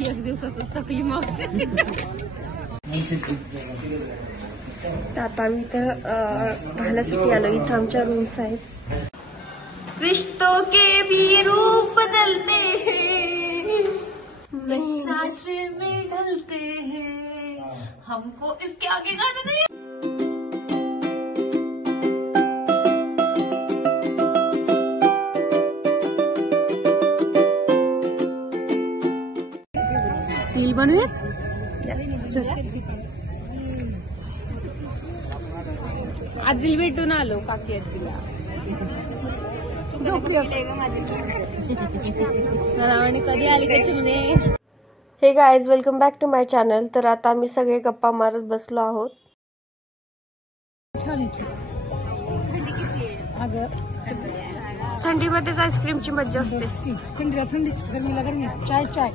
एक दिवसातच थकली मावशी. आता आम्ही इथं राहण्यासाठी आलो. इथं आमच्या रूम्स आहेत. रिश्तों के भी रूप बदलते हैं, सांचे में ढलते हैं, हमको इसके आगे गाना नहीं. रील बनवूयात. आजीला भेटून आलो. काकी आजीला झोपली म्हणे कधी आली त्याच्यामध्ये. Hey guys, welcome back to my channel. तर आता आम्ही सगळे गप्पा मारत बसलो आहोत. थंडीमध्येच आईस्क्रीमची मज्जा असते. थंडीला थंडी, गरमीला गरमी. चाय चाय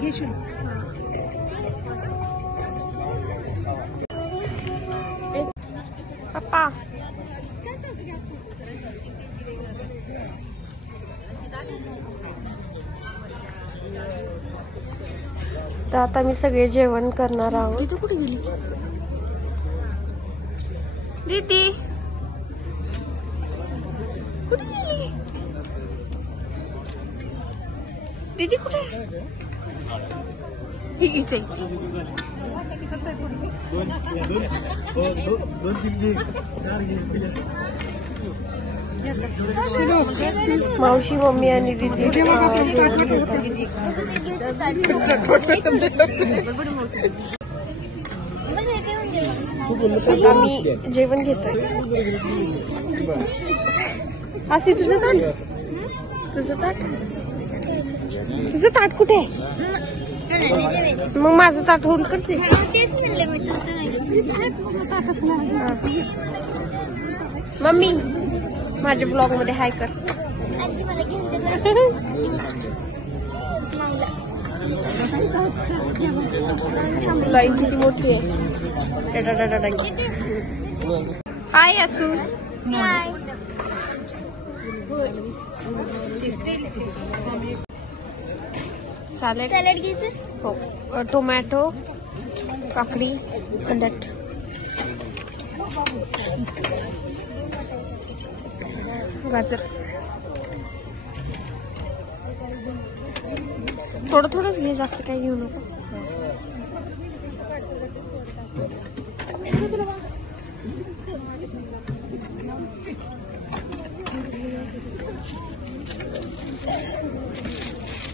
घेशील. पप्पा तर आता मी सगळे जेवण करणार आहोत. तू कुठे गेली दीदी? कुठे गेली दीदी कुठे? इथे. मावशी, मम्मी आणि दीदी जेवण घेतात. आता मी जेवण घेतोय. अशी तुझं ताट, तुझं ताट, तुझं ताट कुठे आहे? मग माझं ताट होल्ड करते. मम्मी माझ्या ब्लॉग मध्ये हाय कर. लाईन किती मोठी आहे. हाय असू. सॅलेड घ्यायचं. हो, टोमॅटो, काकडी, अंडट, गाजर. थोडं थोडंच घे, जास्त काही घेऊ नको.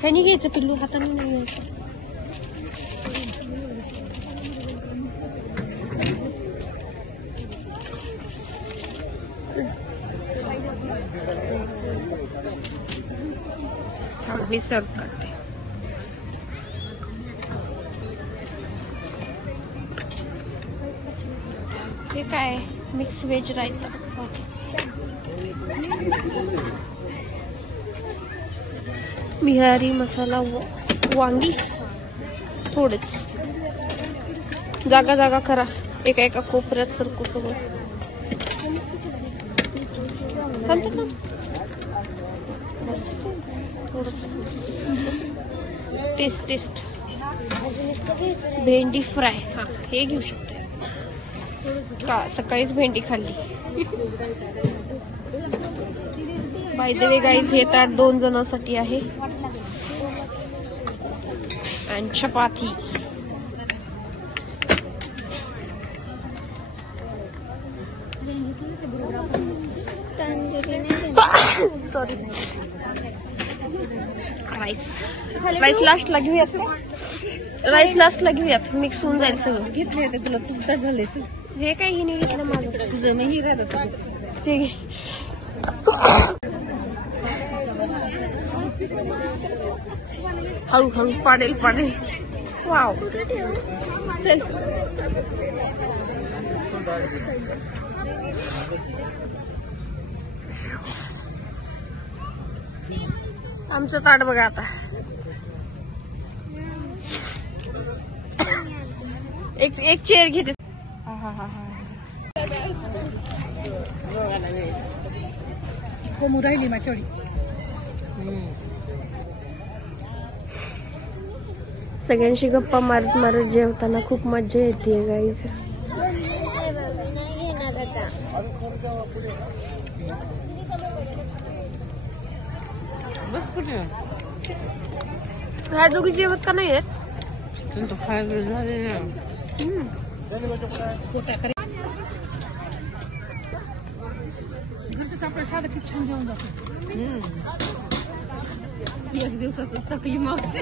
ह्यानी घ्यायचं पिल्लू, हाताने नाही घ्यायचं. मी सर्व करते. हे काय? Mix veg rice. Bihari masala वांगी. थोडेच जागा जागा करा. एका एका कोपऱ्यात सरकू सगळं. Test test. भेंडी फ्राय. हा, हे घेऊ शकते का? सकाळीच भेंडी खाल्ली. बाय द वे गाईज, हे ताट 2 जणांसाठी आहे. आणि चपाती. सॉरी. राईस लास्टला घेऊयात. राईस लास्टला घेऊयात, मिक्स होऊन जाईल सगळं. घेतले तुला तुमचं झाले. हे काही हिने घेतलं माझं. तुझं नाही राहत ते घे. हळूहळू पाडेल पाडेल. वाव. चल. आमचं ताट बघा आता. एक चेअर घेते. कोमू राहिली माझ्यावडी. सगळ्यांशी गप्पा मारत मारत जेवताना खूप मजा येते गाईज. बस कुठे ह्या दोघी जेवत का नाही आहेत? तुमचं खायला झाले ना. घरचं आपलं साधं किती छान जेवण जातं. एक दिवसातच थकली मावशी.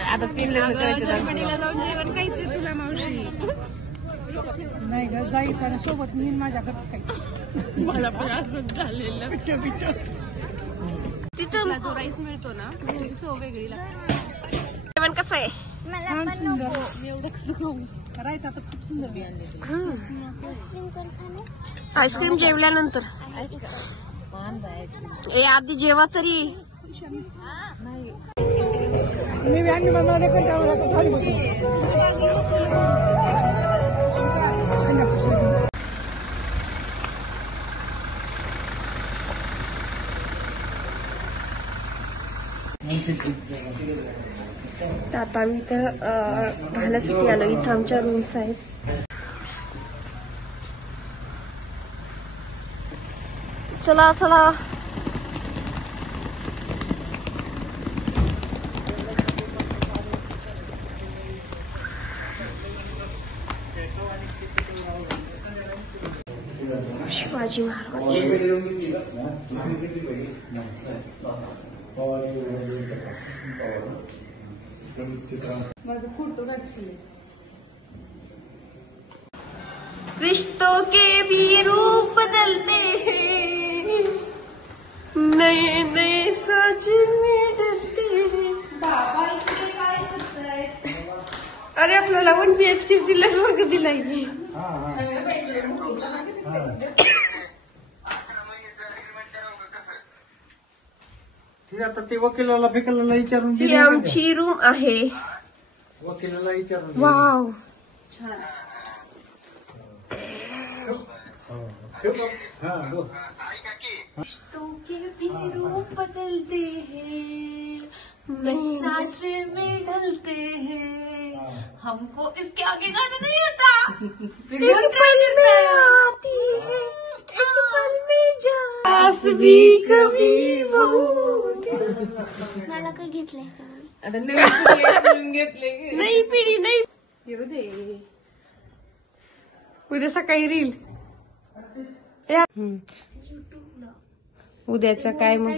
आता 3 लग्न करायचे. जर्मनीला जाऊन जेवण खायचं तुला मावशी. नाही ग जाई पण सोबत मी माझ्या घरचं काही. मला पण असंच झालेलं. तिथं जो राईस मिळतो ना त्याची चव वेगळी लागते. जेवण कसं आहे? छान सुंदर. मी एवढं कसं खाऊ. राईस आता खूप सुंदर मी आणले. आईस्क्रीम जेवल्यानंतर. ए आधी जेवा तरी. मी व्यान बनवले पण त्यावर सारी बसली. तर आता आम्ही इथं राहण्यासाठी आलो. इथं आमच्या रूम्स आहेत. चला चला. शिवाजी महाराज. माझा फोटो काढशील. रिश्तों के भी रूप बदलते हैं, नए नए साजन में डरते हैं. बाबा इकडे काय करताय? अरे आपल्याला 1 BHK दिल्यासारखं दिलाय. आता ते वकिलाला बिकलाला विचारून ही आमची रूम आहे. वकिलाला विचारून वाव. रिश्तों के भी रूप बदलते हैं, साँच में ढलते हैं. हमको इसके आगे गाना नहीं आता. एक पल में आती है, एक पल में जास भी कभी वो. मला काय घेतलंय? नाही पिढी नाही. उद्या सकाळी रील. उद्याचा काय मग?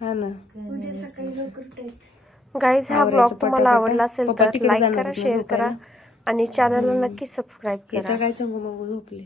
हा ना. उद्या सकाळी लवकर उठायचं. गाईज हा ब्लॉग तुम्हाला आवडला असेल तर लाईक करा, शेअर करा आणि चॅनलला नक्की सबस्क्राईब करा. काय सांगू मग झोपले.